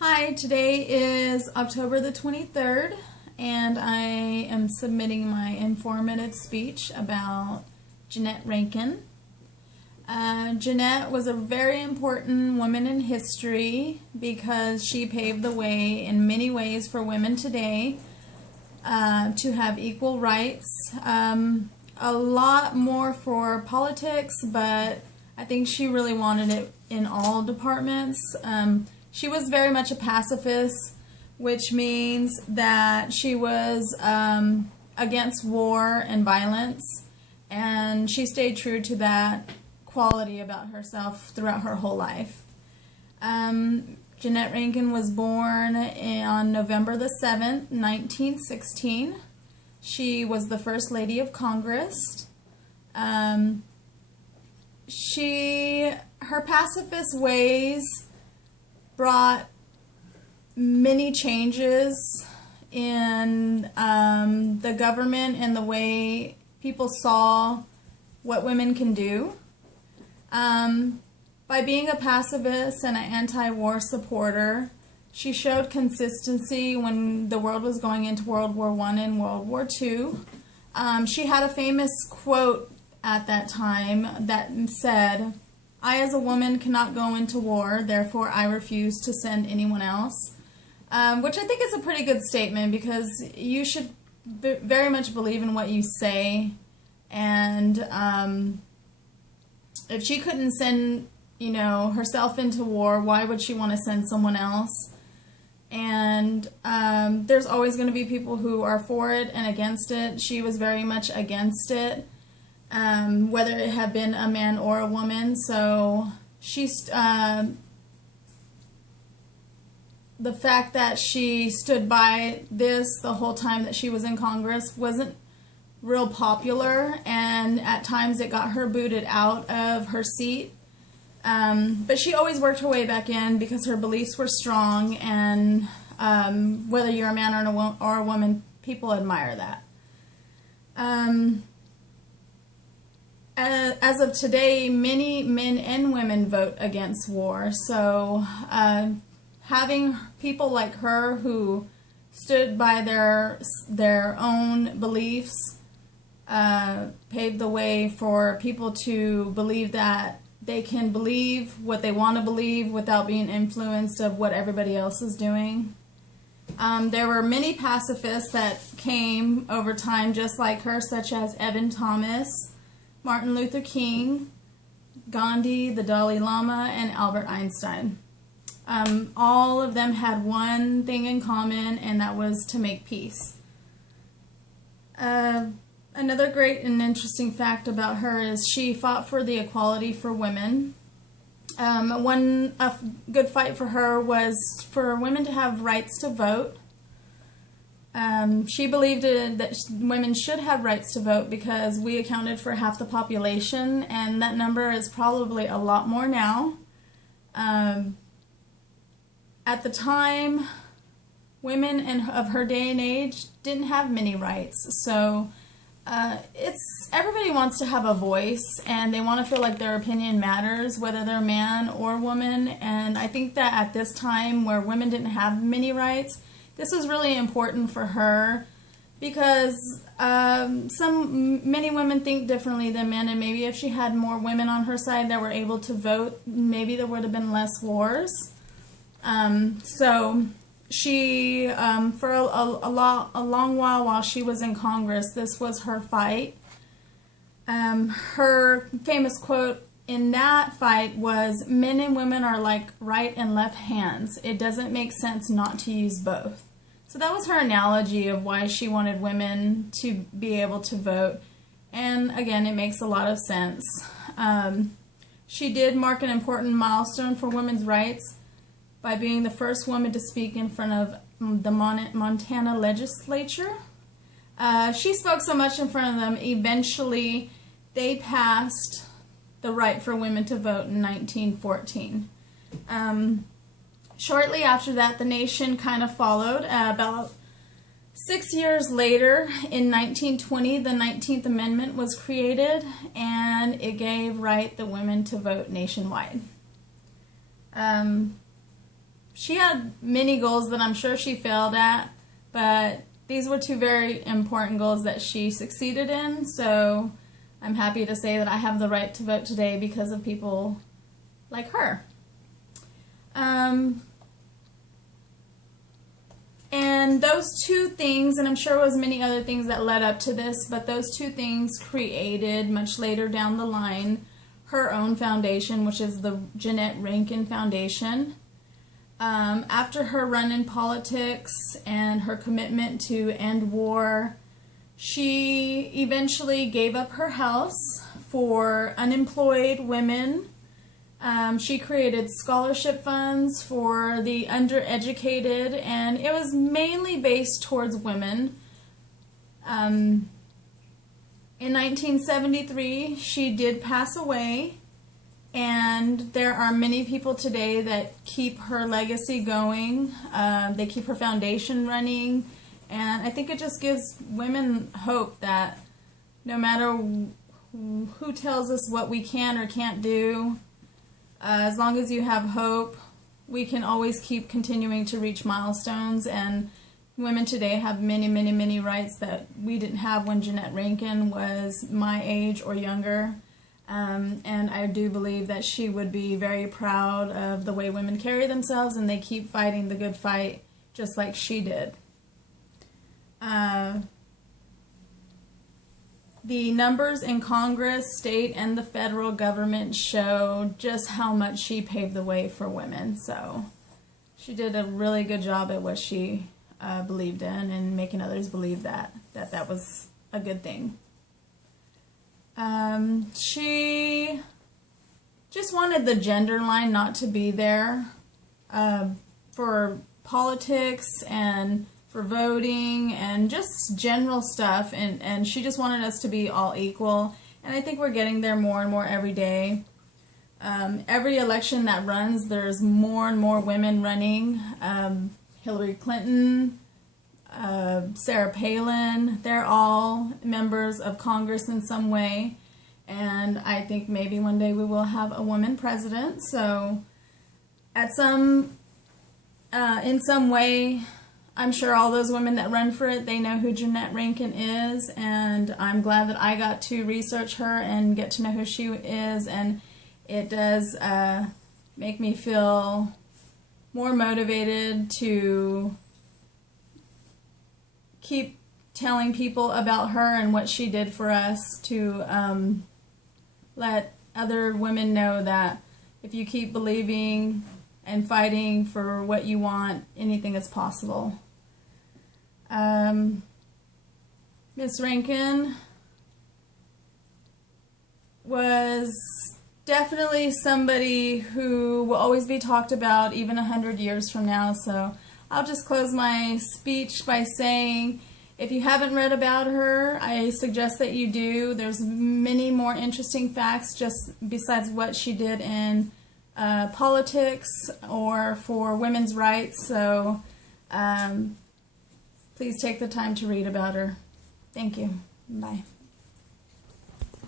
Hi, today is October the 23rd, and I am submitting my informative speech about Jeannette Rankin. Jeannette was a very important woman in history because she paved the way in many ways for women today to have equal rights. A lot more for politics, but I think she really wanted it in all departments. She was very much a pacifist, which means that she was against war and violence, and she stayed true to that quality about herself throughout her whole life. Jeannette Rankin was born on November the 7th, 1916. She was the First Lady of Congress. Her pacifist ways brought many changes in the government and the way people saw what women can do. By being a pacifist and an anti-war supporter, she showed consistency when the world was going into World War I and World War II. She had a famous quote at that time that said, "I as a woman cannot go into war, therefore I refuse to send anyone else," which I think is a pretty good statement because you should very much believe in what you say, and if she couldn't send, herself into war, why would she want to send someone else? And there's always going to be people who are for it and against it. She was very much against it. Whether it had been a man or a woman. So the fact that she stood by this the whole time that she was in Congress wasn't real popular, and at times it got her booted out of her seat. But she always worked her way back in because her beliefs were strong, and whether you're a man or a woman, people admire that. As of today, many men and women vote against war, so having people like her who stood by their own beliefs paved the way for people to believe that they can believe what they want to believe without being influenced of what everybody else is doing. There were many pacifists that came over time just like her, such as Evan Thomas, Martin Luther King, Gandhi, the Dalai Lama, and Albert Einstein. All of them had one thing in common, and that was to make peace. Another great and interesting fact about her is she fought for the equality for women. A good fight for her was for women to have rights to vote. She believed that women should have rights to vote because we accounted for half the population, and that number is probably a lot more now. At the time, women of her day and age didn't have many rights, so everybody wants to have a voice, and they want to feel like their opinion matters, whether they're man or woman. And I think that at this time where women didn't have many rights, this was really important for her because many women think differently than men, and maybe if she had more women on her side that were able to vote, maybe there would have been less wars. So she, for a long while she was in Congress, this was her fight. Her famous quote in that fight was, "Men and women are like right and left hands. It doesn't make sense not to use both." So that was her analogy of why she wanted women to be able to vote. And again, it makes a lot of sense. She did mark an important milestone for women's rights by being the first woman to speak in front of the Montana legislature. She spoke so much in front of them, eventually they passed the right for women to vote in 1914. Shortly after that, the nation kind of followed. About 6 years later, in 1920, the 19th Amendment was created, and it gave the women to vote nationwide. she had many goals that I'm sure she failed at, but these were two very important goals that she succeeded in, so I'm happy to say that I have the right to vote today because of people like her. And those two things, and I'm sure there was many other things that led up to this, but those two things created, much later down the line, her own foundation, which is the Jeannette Rankin Foundation. After her run in politics and her commitment to end war, she eventually gave up her house for unemployed women. She created scholarship funds for the undereducated, and it was mainly based towards women. In 1973, she did pass away, and there are many people today that keep her legacy going. They keep her foundation running, and I think it just gives women hope that no matter who tells us what we can or can't do, as long as you have hope, we can always keep continuing to reach milestones, and women today have many, many, many rights that we didn't have when Jeannette Rankin was my age or younger. And I do believe that she would be very proud of the way women carry themselves, and they keep fighting the good fight just like she did. The numbers in Congress, state, and the federal government show just how much she paved the way for women. So she did a really good job at what she believed in, and making others believe that was a good thing. She just wanted the gender line not to be there for politics and for voting and just general stuff, and she just wanted us to be all equal, and I think we're getting there more and more every day. Every election that runs, there's more and more women running. Hillary Clinton, Sarah Palin, they're all members of Congress in some way, and I think maybe one day we will have a woman president. So in some way, I'm sure all those women that run for it, they know who Jeannette Rankin is, and I'm glad that I got to research her and get to know who she is, and it does make me feel more motivated to keep telling people about her and what she did for us, to let other women know that if you keep believing and fighting for what you want, anything is possible. Miss Rankin was definitely somebody who will always be talked about even 100 years from now. So I'll just close my speech by saying, if you haven't read about her, I suggest that you do. There's many more interesting facts just besides what she did in politics or for women's rights. So please take the time to read about her. Thank you. Bye.